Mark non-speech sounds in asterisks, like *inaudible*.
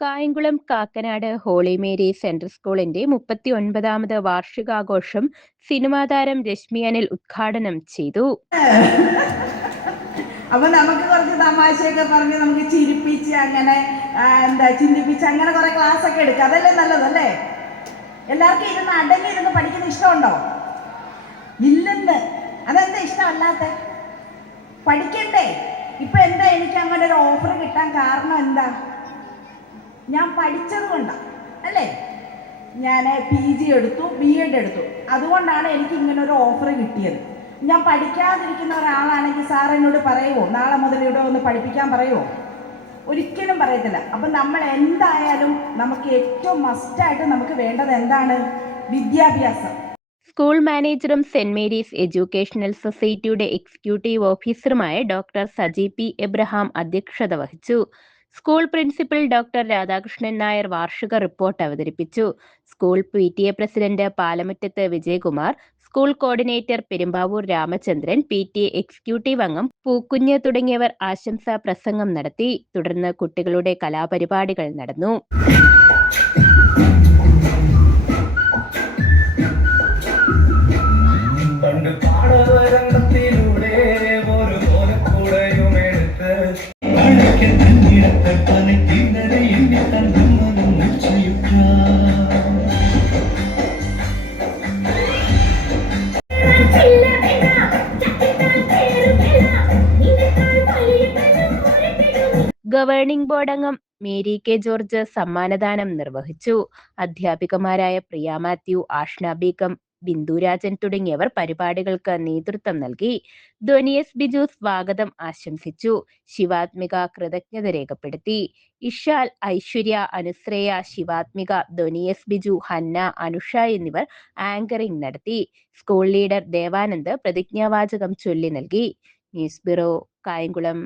Kayamkulam Kakkanad Holy Mary Central സ്കൂളിന്റെ മുപ്പത്തി ഒൻപതാമത് വാർഷികാഘോഷം cinema താരം രശ്മി അനിൽ ഉദ്ഘാടനം ചെയ്തു. *laughs* അപ്പൊ നമുക്ക് കുറച്ച് തമാശയൊക്കെ പറഞ്ഞ് നമുക്ക് ചിരിപ്പിച്ച് അങ്ങനെ എന്താ ചിന്തിപ്പിച്ച് അങ്ങനെ കുറെ ക്ലാസ് ഒക്കെ എടുക്കുക അതല്ലേ നല്ലതല്ലേ എല്ലാവർക്കും ഇരുന്ന് അടങ്ങി ഇരുന്ന് പഠിക്കുന്ന ഇഷ്ടമുണ്ടോ? ഇല്ലെന്ന്. അതെന്താ ഇഷ്ടമല്ലാത്ത? പഠിക്കണ്ടേ? ഇപ്പൊ എന്താ എനിക്ക് അങ്ങനെ ഒരു ഓഫർ കിട്ടാൻ കാരണം എന്താ? ഞാൻ പഠിച്ചത് കൊണ്ടാണ് അല്ലേ? ഞാൻ പി ജി എടുത്തു ബി എഡ് എടുത്തു. അതുകൊണ്ടാണ് എനിക്ക് ഇങ്ങനെ ഒരു ഓഫർ കിട്ടിയത്. ഞാൻ പഠിക്കാതിരിക്കുന്ന ഒരാളാണെങ്കിൽ സാർ എന്നോട് പറയുമോ നാളെ മുതൽ ഇവിടെ ഒന്ന് പഠിപ്പിക്കാൻ പറയുമോ ഒരിക്കലും പറയത്തില്ല. അപ്പം നമ്മൾ എന്തായാലും നമുക്ക് ഏറ്റവും മസ്റ്റായിട്ട് നമുക്ക് വേണ്ടത് എന്താണ്? വിദ്യാഭ്യാസം. സ്കൂൾ മാനേജറും സെന്റ് മേരീസ് എഡ്യൂക്കേഷണൽ സൊസൈറ്റിയുടെ എക്സിക്യൂട്ടീവ് ഓഫീസറുമായ ഡോക്ടർ സജി പി എബ്രഹാം അധ്യക്ഷത വഹിച്ചു. School principal doctor Radhakrishnan Nair വാർഷിക റിപ്പോർട്ട് അവതരിപ്പിച്ചു. School P T A president Palamuttath Vijayakumar school coordinator Perumbavoor Ramachandran P T A executive അംഗം പൂക്കുഞ്ഞ് തുടങ്ങിയവർ ആശംസാ പ്രസംഗം നടത്തി. തുടർന്ന് കുട്ടികളുടെ കലാപരിപാടികൾ നടന്നു. ഗവേണിംഗ് ബോർഡ് അംഗം മേരി കെ ജോർജ് സമ്മാനദാനം നിർവഹിച്ചു. അധ്യാപികമാരായ പ്രിയ മാത്യു ആഷ്ന ബീഗം ബിന്ദുരാജൻ തുടങ്ങിയവർ പരിപാടികൾക്ക് നേതൃത്വം നൽകി. ധ്വനിയസ് ബിജു സ്വാഗതം ആശംസിച്ചു. ശിവാത്മിക കൃതജ്ഞത രേഖപ്പെടുത്തി. ഇഷാൽ ഐശ്വര്യ അനുശ്രേയ ശിവാത്മിക ധ്വനിയസ് ബിജു ഹന്ന അനുഷ എന്നിവർ ആങ്കറിംഗ് നടത്തി. സ്കൂൾ ലീഡർ ദേവാനന്ദ് പ്രതിജ്ഞാവാചകം ചൊല്ലി നൽകി. News bureau Kayamkulam.